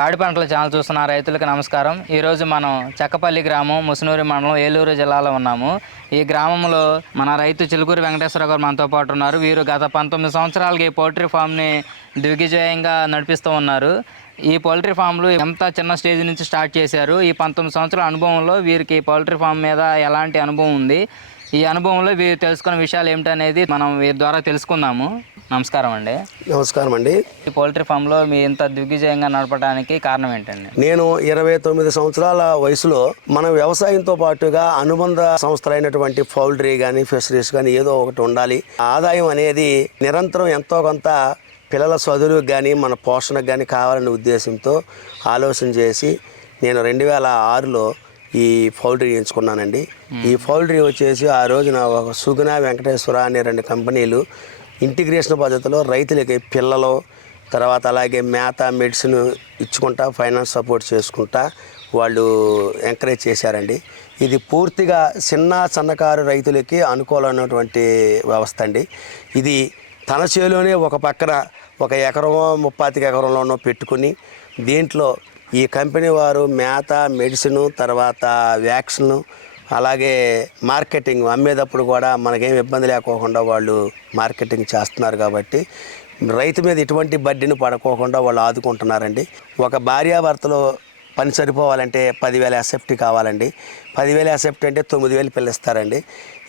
పాడి పంటల ఛానల్ చూస్తున్న రైతులకు నమస్కారం ఈరోజు మనం చక్కపల్లి గ్రామం ముసునూరు మండలం ఏలూరు జిల్లాలో ఉన్నాము ఈ గ్రామంలో మన రైతు చిలుకూరు వెంకటేశ్వర గారు మనతో పాటు ఉన్నారు వీరు గత పంతొమ్మిది సంవత్సరాలకి పౌల్ట్రీ ఫామ్ని దిగ్విజయంగా నడిపిస్తూ ఉన్నారు ఈ పౌల్ట్రీ ఫామ్లు ఎంత చిన్న స్టేజ్ నుంచి స్టార్ట్ చేశారు ఈ పంతొమ్మిది సంవత్సరాల అనుభవంలో వీరికి పౌల్ట్రీ ఫామ్ మీద ఎలాంటి అనుభవం ఉంది ఈ అనుభవంలో తెలుసుకున్న విషయాలు ఏమిటనేది మనం వీరి ద్వారా తెలుసుకుందాము నమస్కారం అండి నమస్కారం అండి ఈ పౌల్ట్రీ లో మీ ఇంత దిగ్విజయంగా నడపడానికి కారణం ఏంటండి నేను ఇరవై తొమ్మిది సంవత్సరాల వయసులో మన వ్యవసాయంతో పాటుగా అనుబంధ సంస్థలైనటువంటి పౌల్ట్రీ కానీ ఫిషరీస్ కానీ ఏదో ఒకటి ఉండాలి ఆదాయం అనేది నిరంతరం ఎంతో కొంత పిల్లల చదువులకు కానీ మన పోషణకు కానీ కావాలనే ఉద్దేశంతో ఆలోచన చేసి నేను రెండు వేల ఆరులో ఈ పౌల్ట్రీ ఎంచుకున్నానండి ఈ పౌల్ట్రీ వచ్చేసి ఆ రోజున ఒక సుగుణ వెంకటేశ్వర అనే రెండు కంపెనీలు ఇంటిగ్రేషన్ పద్ధతిలో రైతులకి పిల్లలు తర్వాత అలాగే మేత మెడిసిన్ ఇచ్చుకుంటా ఫైనాన్స్ సపోర్ట్ చేసుకుంటా వాళ్ళు ఎంకరేజ్ చేశారండి ఇది పూర్తిగా చిన్న సన్నకారు రైతులకి అనుకూలమైనటువంటి వ్యవస్థ అండి ఇది తన చేలోనే ఒక పక్కన ఒక ఎకరమో ముప్పాతిక ఎకరంలోనో పెట్టుకుని దీంట్లో ఈ కంపెనీ వారు మేత మెడిసిన్ తర్వాత వ్యాక్సిన్ అలాగే మార్కెటింగ్ అమ్మేటప్పుడు కూడా మనకేం ఇబ్బంది లేకోకుండా వాళ్ళు మార్కెటింగ్ చేస్తున్నారు కాబట్టి రైతు మీద ఎటువంటి బడ్డీని పడకోకుండా వాళ్ళు ఆదుకుంటున్నారండి ఒక భార్యాభర్తలు పని సరిపోవాలంటే పదివేల యాసెప్టీ కావాలండి పదివేల యాసెప్టీ అంటే తొమ్మిది వేలు పిల్లిస్తారండి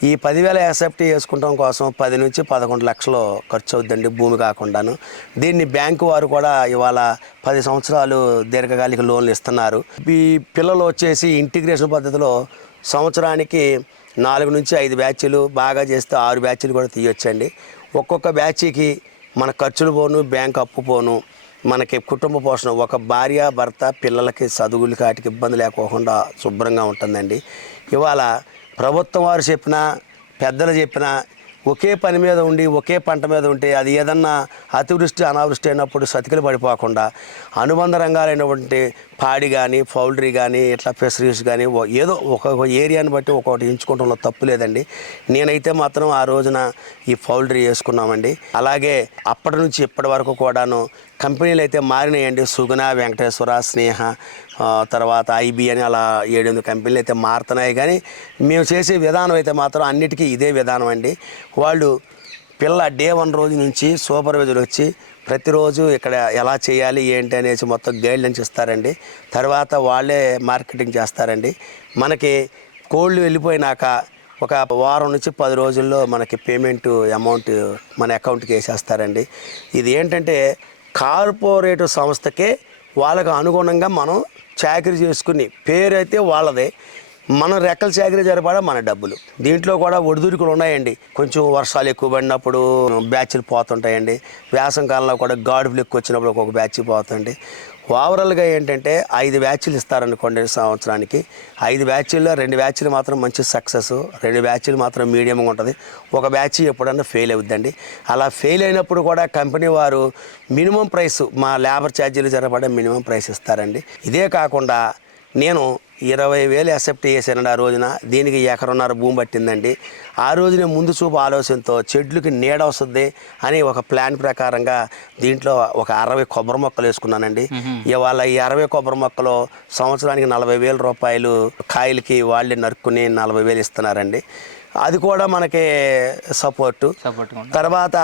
ఈ పదివేల యాసెప్టీ వేసుకుంటాం కోసం పది నుంచి పదకొండు లక్షలు ఖర్చు అవుద్దండి భూమి కాకుండాను దీన్ని బ్యాంకు వారు కూడా ఇవాళ పది సంవత్సరాలు దీర్ఘకాలిక లోన్లు ఇస్తున్నారు ఈ పిల్లలు వచ్చేసి ఇంటిగ్రేషన్ పద్ధతిలో సంవత్సరానికి నాలుగు నుంచి ఐదు బ్యాచ్లు బాగా చేస్తే ఆరు బ్యాచ్లు కూడా తీయొచ్చండి ఒక్కొక్క బ్యాచ్కి మన ఖర్చులు పోను బ్యాంక్ అప్పు పోను మనకి కుటుంబ పోషణ ఒక భార్య భర్త పిల్లలకి చదువులు కాటికి ఇబ్బంది లేకోకుండా శుభ్రంగా ఉంటుందండి ఇవాళ ప్రభుత్వం వారు చెప్పినా పెద్దలు చెప్పినా ఒకే పని మీద ఉండి ఒకే పంట మీద ఉంటే అది ఏదన్నా అతివృష్టి అనావృష్టి అయినప్పుడు సతికిలు పడిపోకుండా అనుబంధ రంగాలైనటువంటి పాడి కానీ పౌల్ట్రీ కానీ ఇట్లా ఫిషరీస్ కానీ ఏదో ఒక్కొక్క ఏరియాని బట్టి ఒక్కొక్కటి ఎంచుకోవడంలో తప్పు లేదండి నేనైతే మాత్రం ఆ రోజున ఈ పౌల్ట్రీ వేసుకున్నామండి అలాగే అప్పటి నుంచి ఇప్పటి వరకు కూడాను కంపెనీలు అయితే మారినాయండి సుగుణ వెంకటేశ్వర స్నేహ తర్వాత ఐబీ అని అలా ఏడెనిమిది కంపెనీలు అయితే మారుతున్నాయి కానీ మేము చేసే విధానం అయితే మాత్రం అన్నిటికీ ఇదే విధానం అండి వాళ్ళు పిల్ల డే వన్ రోజు నుంచి సూపర్వైజర్ వచ్చి ప్రతిరోజు ఇక్కడ ఎలా చేయాలి ఏంటి అనేసి మొత్తం గైడ్లైన్స్ ఇస్తారండి తర్వాత వాళ్ళే మార్కెటింగ్ చేస్తారండి మనకి కోళ్ళు వెళ్ళిపోయినాక ఒక వారం నుంచి పది రోజుల్లో మనకి పేమెంట్ అమౌంట్ మన అకౌంట్కి వేసేస్తారండి ఇది ఏంటంటే కార్పొరేటివ్ సంస్థకే వాళ్ళకు అనుగుణంగా మనం చాకరీ చేసుకుని పేరైతే వాళ్ళదే మనం రెక్కలు సేకరి జరిపాడ మన డబ్బులు దీంట్లో కూడా ఒడిదుడుకులు ఉన్నాయండి కొంచెం వర్షాలు ఎక్కువ పడినప్పుడు బ్యాచ్లు పోతుంటాయండి వేసం కాలంలో కూడా గాడుపులు ఎక్కువ వచ్చినప్పుడు ఒక్కొక్క బ్యాచ్ పోతుంది ఓవరాల్గా ఏంటంటే ఐదు బ్యాచ్లు ఇస్తారనుకోండి సంవత్సరానికి ఐదు బ్యాచ్ల్లో రెండు బ్యాచ్లు మాత్రం మంచి సక్సెస్ రెండు బ్యాచ్లు మాత్రం మీడియంగా ఉంటుంది ఒక బ్యాచ్ ఎప్పుడన్నా ఫెయిల్ అవుద్దండి అలా ఫెయిల్ అయినప్పుడు కూడా కంపెనీ వారు మినిమం ప్రైస్ మా లేబర్ ఛార్జీలు జరపడే మినిమం ప్రైస్ ఇస్తారండి ఇదే కాకుండా నేను ఇరవై వేలు యాక్సెప్ట్ చేశానండి ఆ రోజున దీనికి ఎకరన్నర భూమి పట్టిందండి ఆ రోజునే ముందు చూపు ఆలోచనతో చెట్లకి నీడ వస్తుంది అని ఒక ప్లాన్ ప్రకారంగా దీంట్లో ఒక అరవై కొబ్బరి మొక్కలు వేసుకున్నానండి ఇవాళ ఈ అరవై కొబ్బరి మొక్కలు సంవత్సరానికి నలభై వేల రూపాయలు కాయలకి వాళ్ళే నరుక్కుని నలభై వేలు ఇస్తున్నారండి అది కూడా మనకి సపోర్ట్ తర్వాత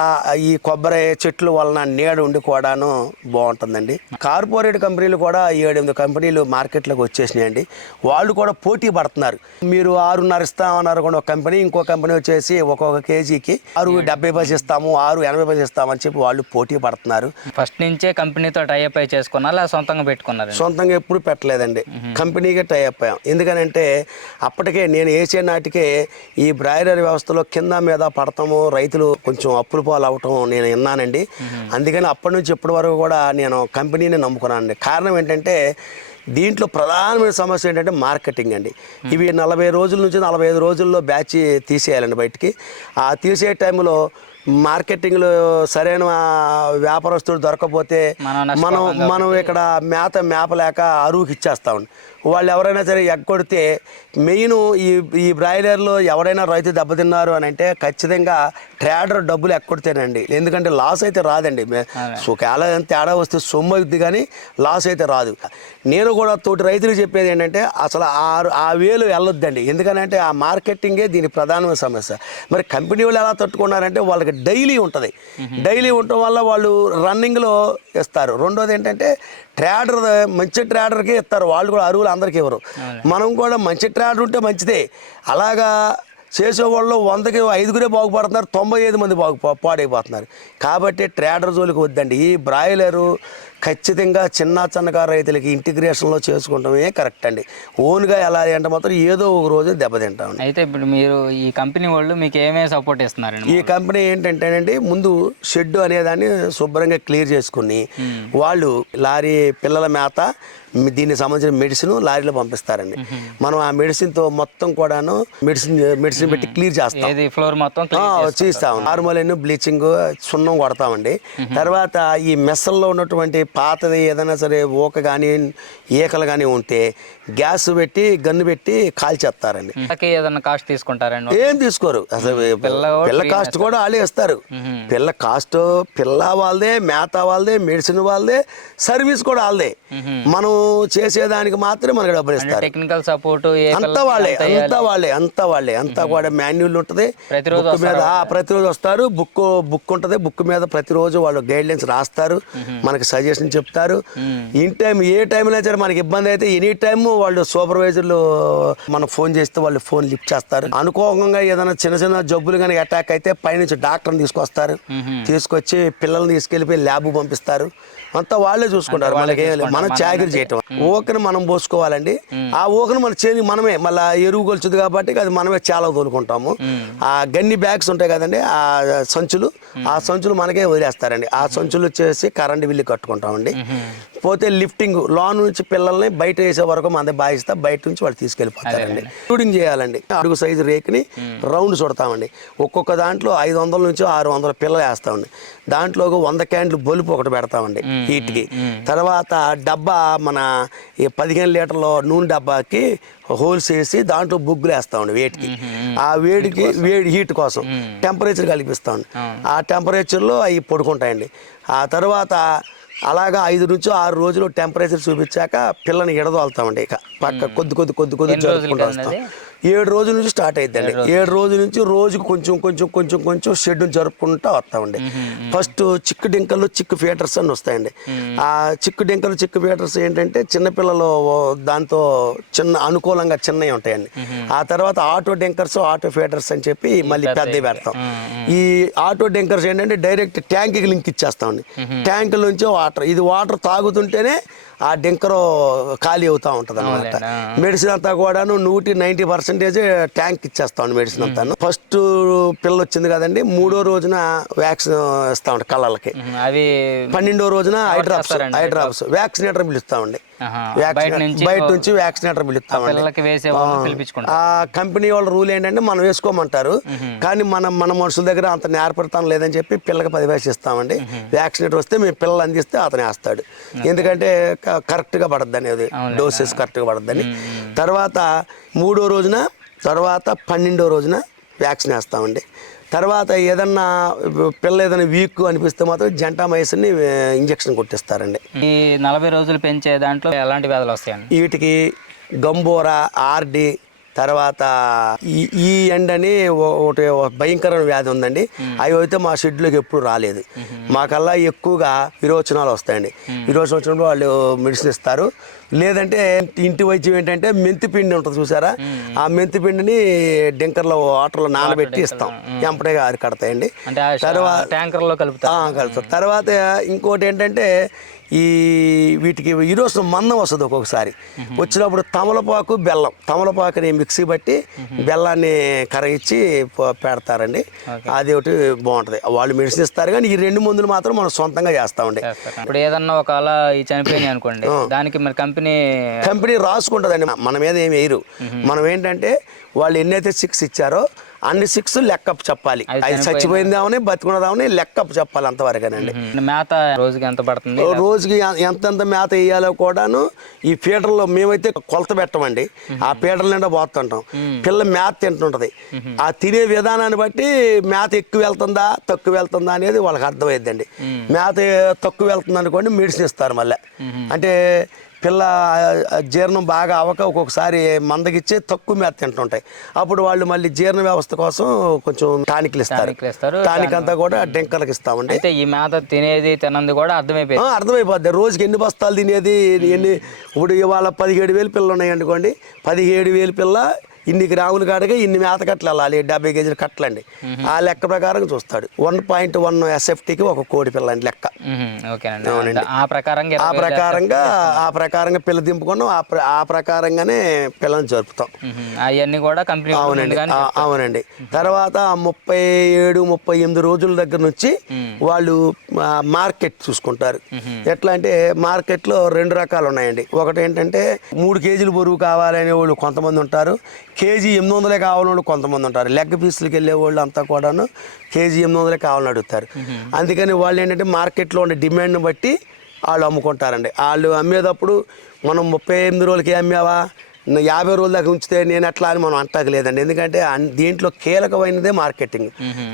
ఈ కొబ్బరి చెట్లు వలన నీడ ఉండి కూడాను బాగుంటుందండి కార్పొరేట్ కంపెనీలు కూడా ఏడెనిమిది కంపెనీలు మార్కెట్లోకి వచ్చేసినాయండి వాళ్ళు కూడా పోటీ పడుతున్నారు మీరు ఆరున్నర అన్నారు కూడా ఒక కంపెనీ ఇంకో కంపెనీ వచ్చేసి ఒక్కొక్క కేజీకి ఆరు డెబ్బై పైసలు ఇస్తాము ఆరు ఎనభై పైసలు ఇస్తామని చెప్పి వాళ్ళు పోటీ పడుతున్నారు ఫస్ట్ నుంచే కంపెనీతో టైఅప్ అయి చేసుకున్నా సొంతంగా పెట్టుకున్నారు సొంతంగా ఎప్పుడు పెట్టలేదండి కంపెనీకే టైఅప్ అయ్యాం ఎందుకనంటే అప్పటికే నేను వేసే నాటికే ఈ బ్రాయిలర్ వ్యవస్థలో కింద మీద పడతాము రైతులు కొంచెం అప్పులు పాలు అవటం నేను విన్నానండి అందుకని అప్పటి నుంచి ఇప్పటి వరకు కూడా నేను కంపెనీని నమ్ముకున్నానండి కారణం ఏంటంటే దీంట్లో ప్రధానమైన సమస్య ఏంటంటే మార్కెటింగ్ అండి ఇవి నలభై రోజుల నుంచి నలభై ఐదు రోజుల్లో బ్యాచ్ తీసేయాలండి బయటికి ఆ తీసే టైంలో లో సరైన వ్యాపారస్తుడు దొరకపోతే మనం మనం ఇక్కడ మేత మేపలేక అరువుకి ఇచ్చేస్తా ఇచ్చేస్తాం వాళ్ళు ఎవరైనా సరే ఎగ్గొడితే మెయిన్ ఈ ఈ బ్రాయిలర్లో ఎవరైనా రైతు దెబ్బతిన్నారు అని అంటే ఖచ్చితంగా ట్రేడర్ డబ్బులు ఎక్కొడితేనండి ఎందుకంటే లాస్ అయితే రాదండి ఒకవేళ తేడా వస్తే సొమ్ము అవుద్ది కానీ లాస్ అయితే రాదు నేను కూడా తోటి రైతులకు చెప్పేది ఏంటంటే అసలు ఆరు ఆ వేలు వెళ్ళొద్దండి ఎందుకంటే ఆ మార్కెటింగే దీని ప్రధానమైన సమస్య మరి కంపెనీ వాళ్ళు ఎలా తట్టుకున్నారంటే వాళ్ళకి డైలీ ఉంటుంది డైలీ ఉండటం వల్ల వాళ్ళు రన్నింగ్లో ఇస్తారు రెండోది ఏంటంటే ట్రాడర్ మంచి ట్రాడర్కే ఇస్తారు వాళ్ళు కూడా అరువులు అందరికీ ఇవ్వరు మనం కూడా మంచి ట్రాడర్ ఉంటే మంచిదే అలాగా చేసేవాళ్ళు వందకి ఐదుగురే బాగుపడుతున్నారు తొంభై ఐదు మంది బాగు పాడైపోతున్నారు కాబట్టి ట్రేడర్ జోలికి వద్దండి ఈ బ్రాయిలరు ఖచ్చితంగా చిన్న చిన్నకారు రైతులకి ఇంటిగ్రేషన్లో చేసుకుంటామే కరెక్ట్ అండి ఓన్గా ఎలా అంటే మాత్రం ఏదో ఒక రోజు దెబ్బతింటాం అయితే ఇప్పుడు మీరు ఈ కంపెనీ వాళ్ళు మీకు ఏమేమి సపోర్ట్ ఇస్తున్నారు ఈ కంపెనీ ఏంటంటేనండి ముందు షెడ్ అనేదాన్ని శుభ్రంగా క్లియర్ చేసుకుని వాళ్ళు లారీ పిల్లల మేత దీనికి సంబంధించిన మెడిసిన్ లారీలో పంపిస్తారండి మనం ఆ మెడిసిన్తో మొత్తం కూడాను మెడిసిన్ మెడిసిన్ పెట్టి క్లియర్ చేస్తాం ఫ్లోర్ మొత్తం చేస్తాం నార్మల్ బ్లీచింగ్ సున్నం కొడతామండి తర్వాత ఈ మెస్సల్లో ఉన్నటువంటి పాతది ఏదైనా సరే ఊక కానీ ఈకలు కానీ ఉంటే గ్యాస్ పెట్టి గన్ను పెట్టి కాల్చేస్తారండి ఏదైనా కాస్ట్ తీసుకుంటారని ఏం తీసుకోరు అసలు పిల్ల కాస్ట్ కూడా వాళ్ళే ఇస్తారు పిల్ల కాస్ట్ పిల్ల వాళ్ళదే మేత వాళ్ళదే మెడిసిన్ వాళ్ళదే సర్వీస్ కూడా వాళ్ళదే మనం చేసేదానికి మాత్రమే మనకు డబ్బులు ఇస్తారు టెక్నికల్ సపోర్ట్ అంతా వాళ్ళే అంతా వాళ్ళే అంతా వాళ్ళే అంతా కూడా మాన్యువల్ ఉంటుంది మీద ప్రతిరోజు వస్తారు బుక్ బుక్ ఉంటుంది బుక్ మీద ప్రతిరోజు వాళ్ళు గైడ్ లైన్స్ రాస్తారు మనకి సజెషన్ చెప్తారు ఇన్ టైం ఏ టైంలో సరే మనకి ఇబ్బంది అయితే ఎనీ టైము వాళ్ళు సూపర్వైజర్లు మనం ఫోన్ చేస్తే వాళ్ళు ఫోన్ లిఫ్ట్ చేస్తారు అనుకోకుండా ఏదైనా చిన్న చిన్న జబ్బులు కానీ అటాక్ అయితే పైనుంచి డాక్టర్ని తీసుకొస్తారు తీసుకొచ్చి పిల్లల్ని తీసుకెళ్ళిపోయి ల్యాబ్ పంపిస్తారు అంతా వాళ్ళే చూసుకుంటారు మనకి మనం చాకరీ చేయటం ఊకని మనం పోసుకోవాలండి ఆ ఊకని మన చేని మనమే మళ్ళీ ఎరువు కొలుచుది కాబట్టి అది మనమే చాలా తోలుకుంటాము ఆ గన్ని బ్యాగ్స్ ఉంటాయి కదండి ఆ సంచులు ఆ సంచులు మనకే వదిలేస్తారండి ఆ సంచులు చేసి కరెంట్ బిల్లు కట్టుకుంటామండి పోతే లిఫ్టింగ్ లోన్ నుంచి పిల్లల్ని బయట వేసే వరకు మన అదే బాధిస్తా బయట నుంచి వాళ్ళు తీసుకెళ్ళిపోతారండి షూటింగ్ చేయాలండి అడుగు సైజు రేక్ని రౌండ్ చుడతామండి ఒక్కొక్క దాంట్లో ఐదు వందల నుంచి ఆరు వందల పిల్లలు వేస్తామండి దాంట్లో వంద క్యాండ్లు బొలుపు ఒకటి పెడతామండి హీట్కి తర్వాత డబ్బా మన ఈ పదిహేను లీటర్ల నూనె డబ్బాకి హోల్స్ వేసి దాంట్లో బుగ్గులు వేస్తామండి వేటికి ఆ వేడికి వేడి హీట్ కోసం టెంపరేచర్ కల్పిస్తామండి ఆ టెంపరేచర్లో అవి పడుకుంటాయండి ఆ తర్వాత అలాగా ఐదు నుంచి ఆరు రోజులు టెంపరేచర్ చూపించాక పిల్లని ఎడదోలుతామండి ఇక పక్క కొద్ది కొద్ది కొద్ది కొద్ది జరుపుకుంటూ వస్తాం ఏడు రోజుల నుంచి స్టార్ట్ అయిద్దండి ఏడు రోజుల నుంచి రోజుకు కొంచెం కొంచెం కొంచెం కొంచెం షెడ్యూల్ జరుపుకుంటూ వస్తామండి ఫస్ట్ చిక్కు డింకలు చిక్కు ఫీటర్స్ అని వస్తాయండి ఆ చిక్కు డింకలు చిక్కు ఫీటర్స్ ఏంటంటే చిన్నపిల్లలు దాంతో చిన్న అనుకూలంగా చిన్నవి ఉంటాయండి ఆ తర్వాత ఆటో డింకర్స్ ఆటో ఫీటర్స్ అని చెప్పి మళ్ళీ పెద్దవి పెడతాం ఈ ఆటో డింకర్స్ ఏంటంటే డైరెక్ట్ ట్యాంక్కి లింక్ ఇచ్చేస్తామండి ట్యాంక్ నుంచి వాటర్ ఇది వాటర్ తాగుతుంటేనే ఆ డింకరు ఖాళీ అవుతూ ఉంటుంది అనమాట మెడిసిన్ అంతా కూడాను నూటి నైంటీ పర్సెంటేజ్ ట్యాంక్ ఇచ్చేస్తా ఇచ్చేస్తాం మెడిసిన్ అంతాను ఫస్ట్ పిల్ల వచ్చింది కదండి మూడో రోజున వ్యాక్సిన్ ఇస్తామండి కళ్ళకి పన్నెండో రోజున eye drops eye drops vaccinator పిలుస్తామండి బయట నుంచి వ్యాక్సినేటర్ పిలుస్తామండి ఆ కంపెనీ వాళ్ళ రూల్ ఏంటంటే మనం వేసుకోమంటారు కానీ మనం మన మనుషుల దగ్గర అంత నేర్పడతాం లేదని చెప్పి పిల్లకి పది వయసు ఇస్తామండి వ్యాక్సినేటర్ వస్తే మేము పిల్లలు అందిస్తే అతను వేస్తాడు ఎందుకంటే కరెక్ట్గా పడద్దు అనేది డోసెస్ కరెక్ట్గా పడద్దని తర్వాత మూడో రోజున తర్వాత పన్నెండో రోజున వ్యాక్సిన్ వేస్తామండి తర్వాత ఏదన్నా పిల్ల ఏదైనా వీక్ అనిపిస్తే మాత్రం జంటా మైసిన్ని ఇంజక్షన్ కొట్టిస్తారండి ఈ నలభై రోజులు పెంచే దాంట్లో ఎలాంటి వ్యాధులు వస్తాయండి వీటికి గంబోరా ఆర్డి తర్వాత ఈ ఈ ఎండ్ అని ఒకటి భయంకరమైన వ్యాధి ఉందండి అవి అయితే మా షెడ్లోకి ఎప్పుడు రాలేదు మాకల్లా ఎక్కువగా విరోచనాలు వస్తాయండి విరోచన వచ్చినప్పుడు వాళ్ళు మెడిసిన్ ఇస్తారు లేదంటే ఇంటి వైద్యం ఏంటంటే మెంతి పిండి ఉంటుంది చూసారా ఆ మెంతి పిండిని డింకర్లో వాటర్లో నానబెట్టి ఇస్తాం ఎంపటగా ఆరి కడతాయండి తర్వాత ట్యాంకర్లో కలుపుతాం కలుపుతాం తర్వాత ఇంకోటి ఏంటంటే ఈ వీటికి ఈరోజు మందం వస్తుంది ఒక్కొక్కసారి వచ్చినప్పుడు తమలపాకు బెల్లం తమలపాకుని మిక్సీ బట్టి బెల్లాన్ని కరగించి పెడతారండి అది ఒకటి బాగుంటుంది వాళ్ళు మెడిసిన్ ఇస్తారు కానీ ఈ రెండు మందులు మాత్రం మనం సొంతంగా చేస్తామండి ఇప్పుడు ఏదన్నా ఒకవేళ ఈ చనిపోయినాయి అనుకోండి దానికి మరి కంపెనీ కంపెనీ రాసుకుంటుందండి మన మీద ఏమి వేయరు మనం ఏంటంటే వాళ్ళు ఎన్నైతే సిక్స్ ఇచ్చారో అన్ని సిక్స్ లెక్క చెప్పాలి అది చచ్చిపోయిందామని బతికున్నదామని లెక్కప్ చెప్పాలి అంతవరకునండి మేత రోజుకి ఎంత పడుతుంది రోజుకి ఎంతెంత మేత వేయాలో కూడాను ఈ పీటర్లో మేమైతే కొలత పెట్టమండి ఆ పీటర్ల నిండా పోతుంటాం పిల్ల మేత తింటుంటది ఆ తినే విధానాన్ని బట్టి మేత ఎక్కువ వెళ్తుందా తక్కువ వెళ్తుందా అనేది వాళ్ళకి అర్థమైందండి మేత తక్కువ వెళ్తుంది అనుకోండి మెడిసిన్ ఇస్తారు మళ్ళీ అంటే పిల్ల జీర్ణం బాగా అవక ఒక్కొక్కసారి మందగిచ్చే తక్కువ మేత తింటుంటాయి అప్పుడు వాళ్ళు మళ్ళీ జీర్ణ వ్యవస్థ కోసం కొంచెం టానిక్లు ఇస్తారు టానిక్ అంతా కూడా డెంకలకు ఇస్తామండి అయితే ఈ మేత తినేది తినంది కూడా అర్థమైపోయింది అర్థమైపోద్ది రోజుకి ఎన్ని బస్తాలు తినేది ఎన్ని ఇప్పుడు ఇవాళ పదిహేడు వేలు పిల్లలు ఉన్నాయి అనుకోండి పదిహేడు వేలు పిల్ల ఇన్ని గ్రాములు కాడగా ఇన్ని మేత కట్టలు వెళ్ళాలి డెబ్బై కేజీలు కట్టలండి ఆ లెక్క ప్రకారం చూస్తాడు వన్ పాయింట్ వన్ ఎస్ఎఫ్టీకి ఒక కోడి పిల్ల అండి లెక్క అవునండి ఆ ప్రకారంగా ఆ ప్రకారంగా పిల్ల దింపుకున్నాం ఆ ప్రకారంగానే పిల్లని జరుపుతాం అవన్నీ కూడా అవునండి అవునండి తర్వాత ముప్పై ఏడు ముప్పై ఎనిమిది రోజుల దగ్గర నుంచి వాళ్ళు మార్కెట్ చూసుకుంటారు ఎట్లా అంటే మార్కెట్లో రెండు రకాలు ఉన్నాయండి ఒకటి ఏంటంటే మూడు కేజీలు బరువు కావాలనే వాళ్ళు కొంతమంది ఉంటారు కేజీ ఎనిమిది వందలే కావాలని కొంతమంది ఉంటారు లెగ్ పీసులకు వెళ్ళే వాళ్ళు అంతా కూడాను కేజీ ఎనిమిది వందలే కావాలని అడుగుతారు అందుకని వాళ్ళు ఏంటంటే మార్కెట్లో ఉండే డిమాండ్ని బట్టి వాళ్ళు అమ్ముకుంటారండి వాళ్ళు అమ్మేటప్పుడు మనం ముప్పై ఎనిమిది రోజులకి అమ్మావా యాభై రోజుల దాకా ఉంచితే నేను ఎట్లా అని మనం అంటలేదండి ఎందుకంటే దీంట్లో కీలకమైనదే మార్కెటింగ్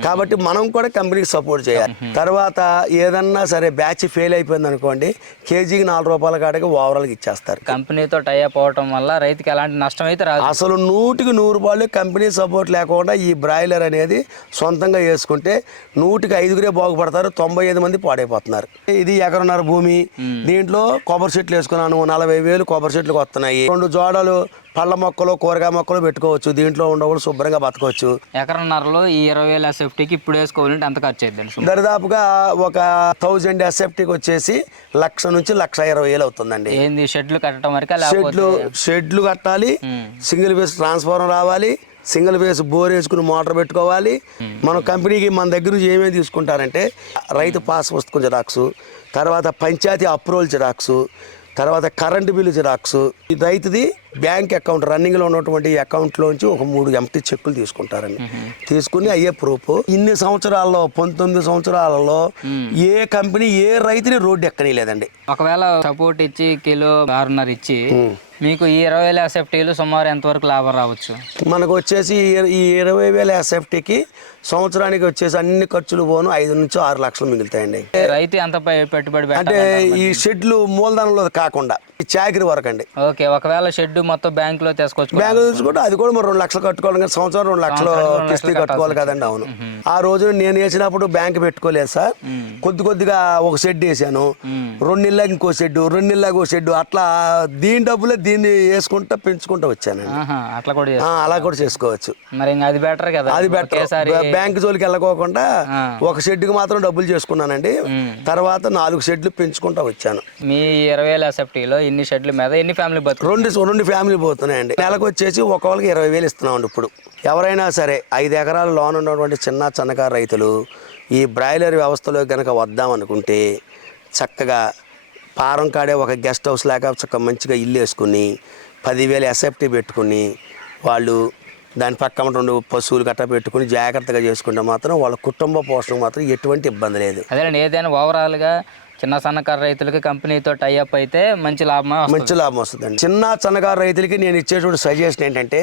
కాబట్టి మనం కూడా కంపెనీకి సపోర్ట్ చేయాలి తర్వాత ఏదన్నా సరే బ్యాచ్ ఫెయిల్ అయిపోయింది అనుకోండి కేజీకి నాలుగు రూపాయల కాడకి ఓవరాల్కి ఇచ్చేస్తారు కంపెనీతో టైఅప్ అవడం వల్ల రైతుకి ఎలాంటి నష్టం అయితే రాదు అసలు నూటికి నూరు రూపాయలు కంపెనీ సపోర్ట్ లేకుండా ఈ బ్రాయిలర్ అనేది సొంతంగా వేసుకుంటే నూటికి ఐదుగురే బాగుపడతారు తొంభై ఐదు మంది పాడైపోతున్నారు ఇది ఎకరన్నర భూమి దీంట్లో కొబ్బరి చెట్లు వేసుకున్నాను నలభై వేలు కొబ్బరి చెట్లు వస్తున్నాయి రెండు జోడలు పళ్ళ మొక్కలు కూరగాయ మొక్కలు పెట్టుకోవచ్చు దీంట్లో ఉండవాళ్ళు శుభ్రంగా బతకవచ్చు ఎకరన్నరలో ఈ ఇరవై వేల ఎస్ఎఫ్టీకి ఇప్పుడు వేసుకోవాలంటే ఎంత ఖర్చు అవుతుంది దరిదాపుగా ఒక థౌజండ్ ఎస్ఎఫ్టీకి వచ్చేసి లక్ష నుంచి లక్ష ఇరవై వేలు అవుతుందండి ఏంది షెడ్లు కట్టడం వరకు షెడ్లు షెడ్లు కట్టాలి సింగిల్ ఫేస్ ట్రాన్స్ఫార్మర్ రావాలి సింగిల్ ఫేస్ బోర్ వేసుకుని మోటార్ పెట్టుకోవాలి మన కంపెనీకి మన దగ్గర నుంచి ఏమేమి తీసుకుంటారంటే రైతు పాస్ పుస్తకం జిరాక్సు తర్వాత పంచాయతీ అప్రూవల్ జిరాక్సు తర్వాత కరెంటు బిల్లు జిరాక్సు రైతుది బ్యాంక్ అకౌంట్ రన్నింగ్ లో ఉన్నటువంటి అకౌంట్లోంచి ఒక మూడు ఎంటీ చెక్కులు తీసుకుంటారండి తీసుకుని అయ్యే ప్రూఫ్ ఇన్ని సంవత్సరాల్లో పంతొమ్మిది సంవత్సరాలలో ఏ కంపెనీ ఏ రైతుని రోడ్డు లేదండి ఒకవేళ సపోర్ట్ ఇచ్చి కిలో ఆరున్నర ఇచ్చి మీకు ఈ ఇరవై వేల ఎస్ఎఫ్టీలు సుమారు ఎంతవరకు లాభం రావచ్చు మనకు వచ్చేసి ఈ ఇరవై వేల ఎస్ఎఫ్టీకి సంవత్సరానికి వచ్చేసి అన్ని ఖర్చులు పోను ఐదు నుంచి ఆరు లక్షలు మిగులుతాయండి రైతు ఎంత పెట్టుబడి అంటే ఈ షెడ్లు మూలధనంలో కాకుండా చాకరీ వరకు అండి ఓకే ఒకవేళ షెడ్ మొత్తం లో తీసుకోవచ్చు బ్యాంకు తీసుకుంటే అది కూడా మరి రెండు లక్షలు కట్టుకోవాలి కదా సంవత్సరం రెండు లక్షలు కిస్తీ కట్టుకోవాలి కదండి అవును ఆ రోజు నేను వేసినప్పుడు బ్యాంక్ పెట్టుకోలేదు సార్ కొద్ది కొద్దిగా ఒక షెడ్ వేసాను రెండు నెలలకు ఇంకో షెడ్ రెండు నెలలకు ఒక షెడ్ అట్లా దీని డబ్బులే దీన్ని వేసుకుంటా పెంచుకుంటా వచ్చానండి అట్లా కూడా అలా కూడా చేసుకోవచ్చు మరి అది బెటర్ కదా అది బెటర్ బ్యాంక్ జోలికి వెళ్ళకోకుండా ఒక షెడ్ కి మాత్రం డబ్బులు చేసుకున్నానండి తర్వాత నాలుగు షెడ్లు పెంచుకుంటా వచ్చాను మీ ఇరవై ఎన్ని షెడ్ల మీద ఎన్ని ఫ్యామిలీ రెండు రెండు ఫ్యామిలీ పోతున్నాయండి నెలకు వచ్చేసి ఒకవేళకి ఇరవై వేలు ఇస్తున్నామండి ఇప్పుడు ఎవరైనా సరే ఐదు ఎకరాల లోన్ ఉన్నటువంటి చిన్న చిన్నకారు రైతులు ఈ బ్రాయిలర్ వ్యవస్థలో కనుక వద్దామనుకుంటే చక్కగా పారం కాడే ఒక గెస్ట్ హౌస్ లేక చక్క మంచిగా ఇల్లు వేసుకుని పదివేలు ఎస్ఎఫ్టీ పెట్టుకుని వాళ్ళు దాని పక్కన రెండు పశువులు గట్ట పెట్టుకుని జాగ్రత్తగా చేసుకుంటే మాత్రం వాళ్ళ కుటుంబ పోషణ మాత్రం ఎటువంటి ఇబ్బంది లేదు అదే ఏదైనా ఓవరాల్గా చిన్న సన్నకారు రైతులకి కంపెనీతో టైఅప్ అయితే మంచి లాభం మంచి లాభం వస్తుందండి చిన్న సన్నకారు రైతులకి నేను ఇచ్చేటువంటి సజెషన్ ఏంటంటే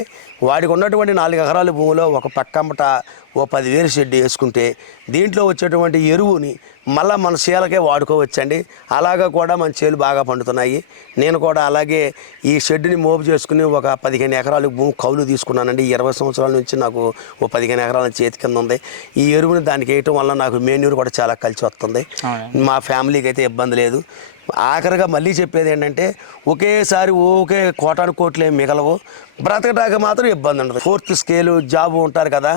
వాడికి ఉన్నటువంటి నాలుగు ఎకరాల భూమిలో ఒక పక్కమ్మట ఓ పదివేలు షెడ్ వేసుకుంటే దీంట్లో వచ్చేటువంటి ఎరువుని మళ్ళీ మన చేలకే వాడుకోవచ్చండి అలాగా కూడా మన చేలు బాగా పండుతున్నాయి నేను కూడా అలాగే ఈ షెడ్ని మోపు చేసుకుని ఒక పదిహేను ఎకరాలు భూమి కౌలు తీసుకున్నానండి ఇరవై సంవత్సరాల నుంచి నాకు ఓ పదిహేను ఎకరాల చేతి కింద ఉంది ఈ ఎరువుని దానికి వేయటం వల్ల నాకు మేన్యూర్ కూడా చాలా కలిసి వస్తుంది మా ఫ్యామిలీకి మాకైతే ఇబ్బంది లేదు ఆఖరిగా మళ్ళీ చెప్పేది ఏంటంటే ఒకేసారి ఒకే కోటాను కోట్లు మిగలవు బ్రతకడానికి మాత్రం ఇబ్బంది ఉండదు ఫోర్త్ స్కేలు జాబు ఉంటారు కదా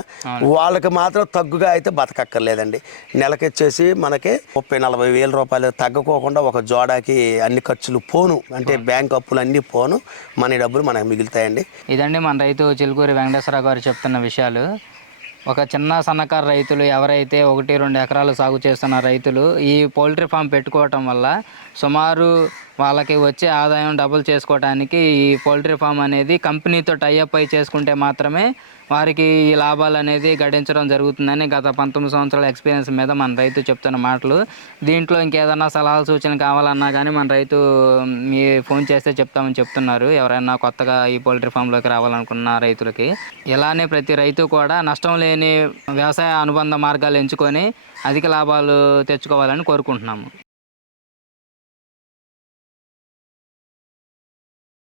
వాళ్ళకి మాత్రం తగ్గుగా అయితే బతకక్కర్లేదండి నెలకొచ్చేసి మనకి ముప్పై నలభై వేల రూపాయలు తగ్గకోకుండా ఒక జోడాకి అన్ని ఖర్చులు పోను అంటే బ్యాంక్ అప్పులు అన్నీ పోను మన డబ్బులు మనకు మిగులుతాయండి ఇదండి మన రైతు చిలుకూరి వెంకటేశ్వరరావు గారు చెప్తున్న విషయాలు ఒక చిన్న సన్నకారు రైతులు ఎవరైతే ఒకటి రెండు ఎకరాలు సాగు చేస్తున్న రైతులు ఈ పౌల్ట్రీ ఫామ్ పెట్టుకోవటం వల్ల సుమారు వాళ్ళకి వచ్చే ఆదాయం డబుల్ చేసుకోవడానికి ఈ పౌల్ట్రీ ఫామ్ అనేది కంపెనీతో టైఅప్ అయి చేసుకుంటే మాత్రమే వారికి ఈ లాభాలు అనేది గడించడం జరుగుతుందని గత పంతొమ్మిది సంవత్సరాల ఎక్స్పీరియన్స్ మీద మన రైతు చెప్తున్న మాటలు దీంట్లో ఇంకేదన్నా సలహాలు సూచనలు కావాలన్నా కానీ మన రైతు మీ ఫోన్ చేస్తే చెప్తామని చెప్తున్నారు ఎవరైనా కొత్తగా ఈ పౌల్ట్రీ ఫామ్లోకి రావాలనుకున్న రైతులకి ఇలానే ప్రతి రైతు కూడా నష్టం లేని వ్యవసాయ అనుబంధ మార్గాలు ఎంచుకొని అధిక లాభాలు తెచ్చుకోవాలని కోరుకుంటున్నాము